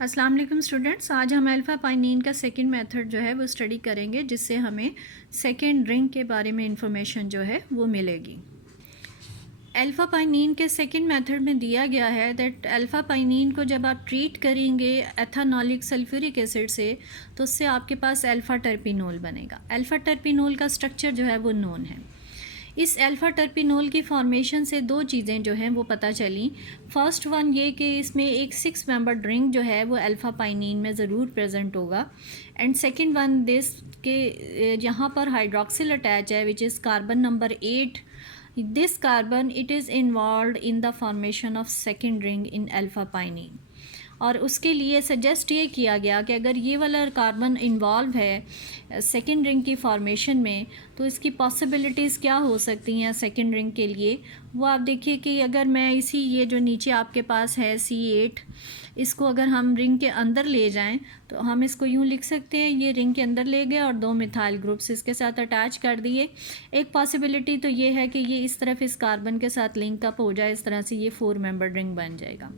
अस्सलाम वालेकुम स्टूडेंट्स, आज हम अल्फ़ा पाइनीन का सेकंड मेथड जो है वो स्टडी करेंगे, जिससे हमें सेकंड रिंग के बारे में इंफॉर्मेशन जो है वो मिलेगी। अल्फ़ा पाइनीन के सेकंड मेथड में दिया गया है दैट अल्फ़ा पाइनीन को जब आप ट्रीट करेंगे एथानॉलिक सल्फ्यूरिक एसिड से, तो उससे आपके पास अल्फ़ा टर्पिनोल बनेगा। अल्फ़ा टर्पिनोल का स्ट्रक्चर जो है वो नोन है। इस अल्फ़ा टर्पिनोल की फॉर्मेशन से दो चीज़ें जो हैं वो पता चली। फर्स्ट वन ये कि इसमें एक 6 मेंबर्ड रिंग जो है वो अल्फ़ा पाइनीन में ज़रूर प्रेजेंट होगा। एंड सेकंड वन दिस के यहाँ पर हाइड्रोक्सिल अटैच है which is carbon number 8। This carbon it is involve in the formation of second ring in alpha pinene. और उसके लिए सजेस्ट ये किया गया कि अगर ये वाला कार्बन इन्वॉल्व है सेकेंड रिंग की फॉर्मेशन में, तो इसकी पॉसिबिलिटीज़ क्या हो सकती हैं सेकेंड रिंग के लिए। वो आप देखिए कि अगर मैं इसी ये जो नीचे आपके पास है C8, इसको अगर हम रिंग के अंदर ले जाएं तो हम इसको यूँ लिख सकते हैं, ये रिंग के अंदर ले गए और दो मिथाइल ग्रुप्स इसके साथ अटैच कर दिए। एक पॉसिबिलिटी तो ये है कि ये इस तरफ इस कार्बन के साथ लिंक अप हो जाए, इस तरह से ये 4 मेंबर्ड रिंग बन जाएगा।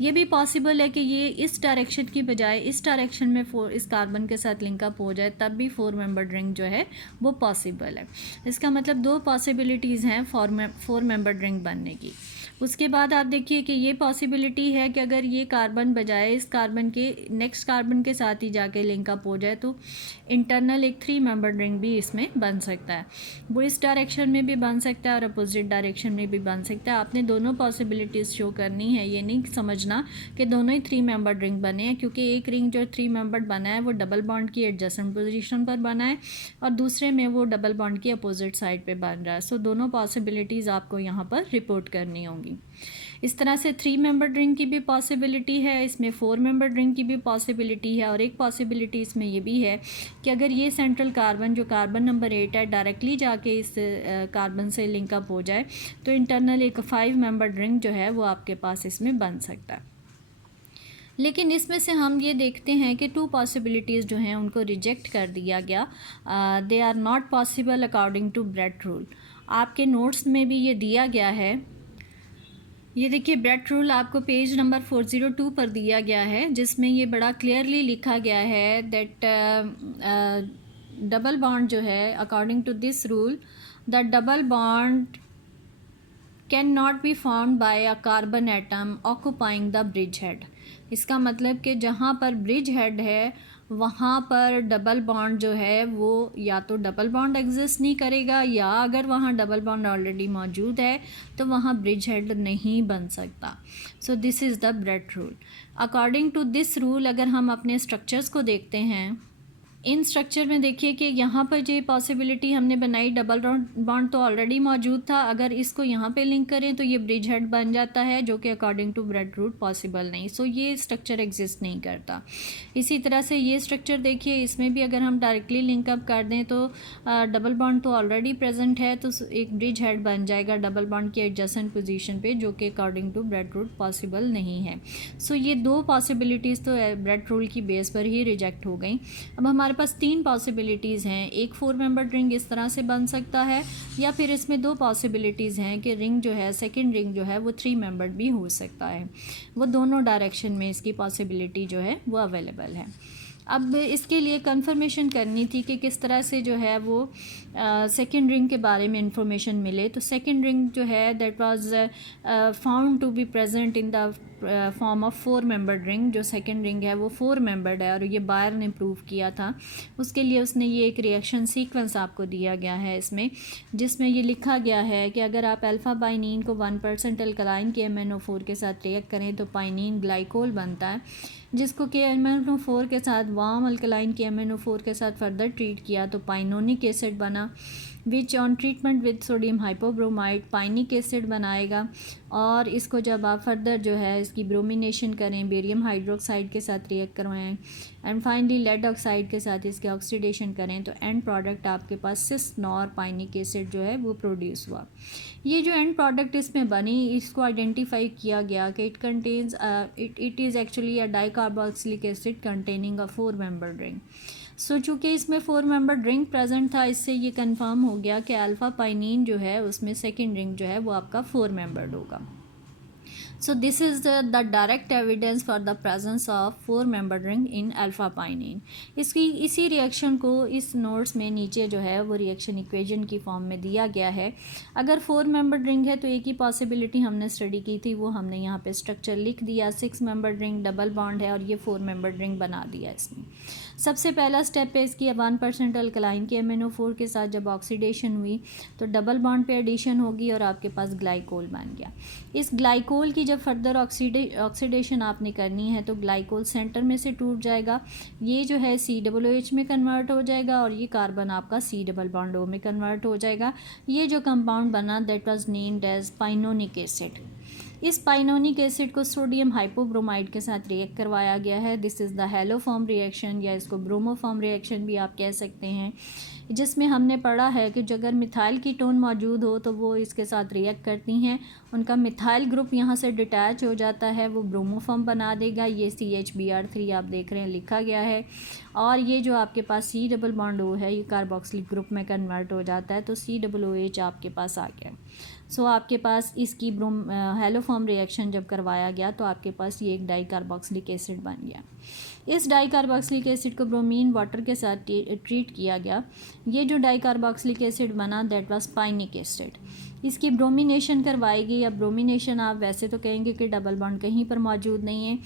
ये भी पॉसिबल है कि ये इस डायरेक्शन की बजाय इस डायरेक्शन में इस कार्बन के साथ लिंक अप हो जाए, तब भी 4 मेंबर्ड रिंग जो है वो पॉसिबल है। इसका मतलब दो पॉसिबिलिटीज़ हैं 4 मेंबर्ड रिंग बनने की। उसके बाद आप देखिए कि ये पॉसिबिलिटी है कि अगर ये कार्बन बजाय इस कार्बन के नेक्स्ट कार्बन के साथ ही जाके लिंकअप हो जाए, तो इंटरनल एक 3 मेंबर्ड रिंग भी इसमें बन सकता है। वो इस डायरेक्शन में भी बन सकता है और अपोजिट डायरेक्शन में भी बन सकता है। आपने दोनों पॉसिबिलिटीज़ शो करनी है, ये नहीं समझना कि दोनों ही 3 मेंबर्ड रिंग बने हैं, क्योंकि एक रिंग जो 3 मेंबर्ड बना है वो डबल बॉन्ड की एडजेसेंट पोजीशन पर बना है और दूसरे में वो डबल बॉन्ड की अपोजिट साइड पे बन रहा है। सो दोनों पॉसिबिलिटीज़ आपको यहाँ पर रिपोर्ट करनी होंगी। इस तरह से 3 मेंबर्ड रिंग की भी पॉसिबिलिटी है, इसमें 4 मेंबर्ड रिंग की भी पॉसिबिलिटी है। और एक पॉसिबिलिटी इसमें ये भी है कि अगर ये सेंट्रल कार्बन जो कार्बन नंबर 8 है डायरेक्टली जाके इस कार्बन से लिंकअप हो जाए, तो इंटरनल एक 5 मेंबर्ड रिंग जो है वो आपके पास इसमें बन सकता है। लेकिन इसमें से हम ये देखते हैं कि 2 पॉसिबिलिटीज़ जो हैं उनको रिजेक्ट कर दिया गया। They are not possible according to Bredt rule. आपके नोट्स में भी ये दिया गया है। ये देखिए ब्रेट रूल आपको पेज नंबर 402 पर दिया गया है, जिसमें ये बड़ा क्लियरली लिखा गया है दैट डबल बॉन्ड जो है according to this rule the double bond can not be found by a carbon atom occupying the bridge head. इसका मतलब कि जहाँ पर ब्रिज हेड है वहाँ पर डबल बॉन्ड जो है वो या तो डबल बॉन्ड एग्जिस्ट नहीं करेगा, या अगर वहाँ डबल बॉन्ड ऑलरेडी मौजूद है तो वहाँ ब्रिज हेड नहीं बन सकता। So this is the Bredt rule. According to this rule अगर हम अपने स्ट्रक्चर्स को देखते हैं, इन स्ट्रक्चर में देखिए कि यहाँ पर जो पॉसिबिलिटी हमने बनाई डबल बॉन्ड तो ऑलरेडी मौजूद था, अगर इसको यहाँ पे लिंक करें तो ये ब्रिज हेड बन जाता है, जो कि according to Bredt rule possible नहीं। सो ये स्ट्रक्चर एग्जिस्ट नहीं करता। इसी तरह से ये स्ट्रक्चर देखिए, इसमें भी अगर हम डायरेक्टली लिंकअप कर दें तो डबल बॉन्ड तो ऑलरेडी प्रेजेंट है, तो एक ब्रिज हेड बन जाएगा डबल बॉन्ड की एडजेसेंट पोजीशन पे, जो कि according to Bredt rule possible नहीं है। सो ये दो पॉसिबिलिटीज़ तो ब्रेट रूल की बेस पर ही रिजेक्ट हो गई। अब हमारे पास 3 पॉसिबिलिटीज़ हैं। एक 4 मेंबर्ड रिंग इस तरह से बन सकता है, या फिर इसमें 2 पॉसिबिलिटीज़ हैं कि रिंग जो है सेकंड रिंग जो है वो 3 मेंबर्ड भी हो सकता है। वो दोनों डायरेक्शन में इसकी पॉसिबिलिटी जो है वो अवेलेबल है। अब इसके लिए कंफर्मेशन करनी थी कि किस तरह से जो है वो सेकेंड रिंग के बारे में इंफॉर्मेशन मिले। तो सेकेंड रिंग जो है that was found to be present in the form of 4 membered ring. जो सेकेंड रिंग है वो 4 मेंबर्ड है और ये बायर ने प्रूव किया था। उसके लिए उसने ये एक रिएक्शन सीक्वेंस आपको दिया गया है इसमें, जिसमें ये लिखा गया है कि अगर आप अल्फ़ा पाइनीन को 1% अल्कलाइन के MnO4 के साथ रिएक्ट करें तो पाइनीन ग्लाइकोल बनता है, जिसको के MnO4 के साथ वार्म अल्कलाइन के MnO4 के साथ फर्दर ट्रीट किया तो पाइनोनिक एसिड बना, which on treatment with sodium hypobromide pinic acid बनाएगा। और इसको जब आप फर्दर जो है इसकी ब्रोमिनेशन करें, बेरियम हाइड्रोक्साइड के साथ रिएक्ट करवाएं एंड फाइनली लेड ऑक्साइड के साथ इसके ऑक्सीडेशन करें, तो एंड प्रोडक्ट आपके पास सिस नॉर पाइनिक एसिड जो है वो प्रोड्यूस हुआ। ये जो एंड प्रोडक्ट इसमें बनी, इसको आइडेंटिफाई किया गया कि it is actually a dicarboxylic acid containing a 4 membered ring. So चूँकि इसमें 4 मेंबर्ड रिंग प्रेजेंट था, इससे ये कंफर्म हो गया कि अल्फ़ा पाइनीन जो है उसमें सेकेंड रिंग जो है वो आपका 4 मेंबर्ड होगा। So this is the direct evidence for the presence of 4-membered ring in alpha pinene. इसी रिएक्शन को इस नोट्स में नीचे जो है वो रिएक्शन इक्वेशन की फॉर्म में दिया गया है. अगर 4-membered रिंग है तो एक ही पॉसिबिलिटी हमने स्टडी की थी, वो हमने यहाँ पे स्ट्रक्चर लिख दिया. 6-membered रिंग डबल बॉन्ड है और ये 4-membered रिंग बना दिया इसने. सबसे पहला स्टेप है इसकी 1% अल्कलाइन की MnO4 के साथ जब ऑक्सीडेशन हुई तो डबल बॉन्ड पे एडिशन होगी और आपके पास ग्लाइकोल बन गया. इस ग्लाइकोल की जब फर्दर ऑक्सीडेशन आपने करनी है तो ग्लाइकोल सेंटर में से टूट जाएगा, ये जो है COOH में कन्वर्ट हो जाएगा और ये कार्बन आपका C डबल बॉन्ड O में कन्वर्ट हो जाएगा. ये जो कंपाउंड बना that was named as pinonic acid. इस पाइनोनिक एसिड को सोडियम हाइपोब्रोमाइड के साथ रिएक्ट करवाया गया है. This is the haloform reaction या इसको ब्रोमोफॉर्म रिएक्शन भी आप कह सकते हैं, जिसमें हमने पढ़ा है कि जो अगर मिथाइल कीटोन मौजूद हो तो वो इसके साथ रिएक्ट करती हैं, उनका मिथाइल ग्रुप यहाँ से डिटैच हो जाता है, वो ब्रोमोफॉर्म बना देगा. ये CHBr3 आप देख रहे हैं लिखा गया है. और ये जो आपके पास C डबल बॉन्ड O है ये कार्बोक्सिलिक ग्रुप में कन्वर्ट हो जाता है तो COOH आपके पास आ गया. सो आपके पास इसकी हेलोफॉर्म रिएक्शन जब करवाया गया तो आपके पास ये एक डाई कार्बोक्सिलिक एसिड बन गया. इस डाई कार्बोक्सिलिक एसिड को ब्रोमीन वाटर के साथ ट्रीट किया गया. ये जो डाई कार्बोक्सिलिक एसिड बना दैट वाज पाइनिक एसिड. इसकी ब्रोमिनेशन करवाई गई. अब ब्रोमिनेशन आप वैसे तो कहेंगे कि डबल बॉन्ड कहीं पर मौजूद नहीं है.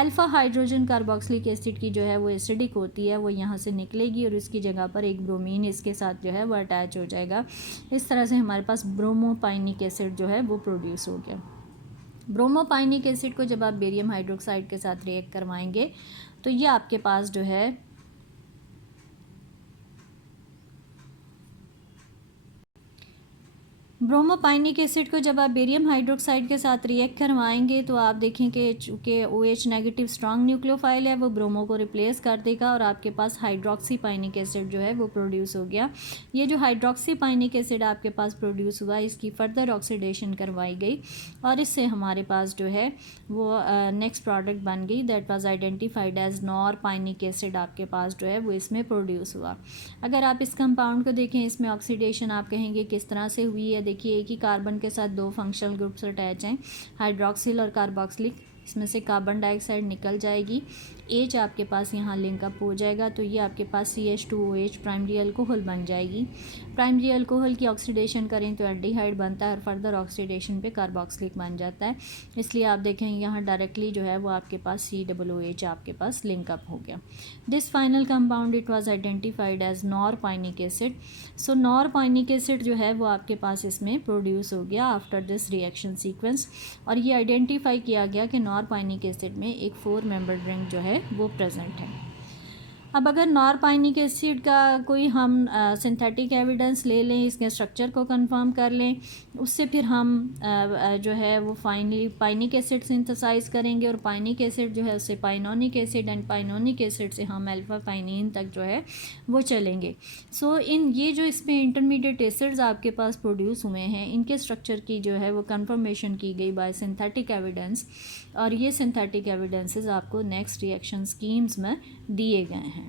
अल्फा हाइड्रोजन कार्बोक्सिलिक एसिड की जो है वो एसिडिक होती है, वो यहाँ से निकलेगी और इसकी जगह पर एक ब्रोमीन इसके साथ जो है वो अटैच हो जाएगा. इस तरह से हमारे पास ब्रोमोपाइनिक एसिड जो है वो प्रोड्यूस हो गया. ब्रोमोपाइनिक एसिड को जब आप बेरियम हाइड्रोक्साइड के साथ रिएक्ट करवाएंगे तो ये आपके पास जो है ब्रोमोपाइनिक एसिड को जब आप बेरियम हाइड्रोक्साइड के साथ रिएक्ट करवाएंगे तो आप देखें कि चूँकि OH नेगेटिव स्ट्रॉन्ग न्यूक्लियोफाइल है वो ब्रोमो को रिप्लेस कर देगा और आपके पास हाइड्रोक्सीपाइनिक एसिड जो है वो प्रोड्यूस हो गया. ये जो हाइड्रोक्सीपाइनिक एसिड आपके पास प्रोड्यूस हुआ इसकी फर्दर ऑक्सीडेशन करवाई गई और इससे हमारे पास जो है वो नेक्स्ट प्रोडक्ट बन गई that was identified as norpinic acid. आपके पास जो है वो इसमें प्रोड्यूस हुआ. अगर आप इस कंपाउंड को देखें इसमें ऑक्सीडेशन आप कहेंगे किस तरह से हुई है. देखिए एक ही कार्बन के साथ 2 फंक्शनल ग्रुप्स अटैच हैं, हाइड्रोक्सिल और कार्बोक्सिलिक. इसमें से कार्बन डाइऑक्साइड निकल जाएगी, H आपके पास यहाँ लिंकअप हो जाएगा तो ये आपके पास CH2OH प्राइमरी अल्कोहल बन जाएगी. प्राइमरी अल्कोहल की ऑक्सीडेशन करें तो एल्डिहाइड बनता है और फर्दर ऑक्सीडेशन पे कार्बोक्सिलिक बन जाता है. इसलिए आप देखेंगे यहाँ डायरेक्टली जो है वो आपके पास COOH आपके पास लिंकअप हो गया. This final compound it was identified as norpinic acid. So norpinic acid जो है वो आपके पास इसमें प्रोड्यूस हो गया आफ्टर दिस रिएक्शन सीक्वेंस और ये आइडेंटिफाई किया गया कि नॉरपाइनिक एसिड में एक 4-membered रिंग जो है वो प्रेजेंट है. अब अगर नॉरपाइनिक एसिड का कोई हम सिंथेटिक एविडेंस ले लें, इसके स्ट्रक्चर को कंफर्म कर लें, उससे फिर हम जो है वो फाइनली पाइनिक एसिड सिंथेसाइज करेंगे और पाइनिक एसिड जो है उससे पाइनोनिक एसिड एंड पाइनोनिक एसिड से हम अल्फा पाइनिन तक जो है वो चलेंगे. सो इन ये जो इसमें इंटरमीडिएट एसिड्स आपके पास प्रोड्यूस हुए हैं इनके स्ट्रक्चर की जो है वो कंफर्मेशन की गई बाय सिंथेटिक एविडेंस और ये सिंथेटिक एविडेंसेस आपको नेक्स्ट रिएक्शन स्कीम्स में दिए गए हैं.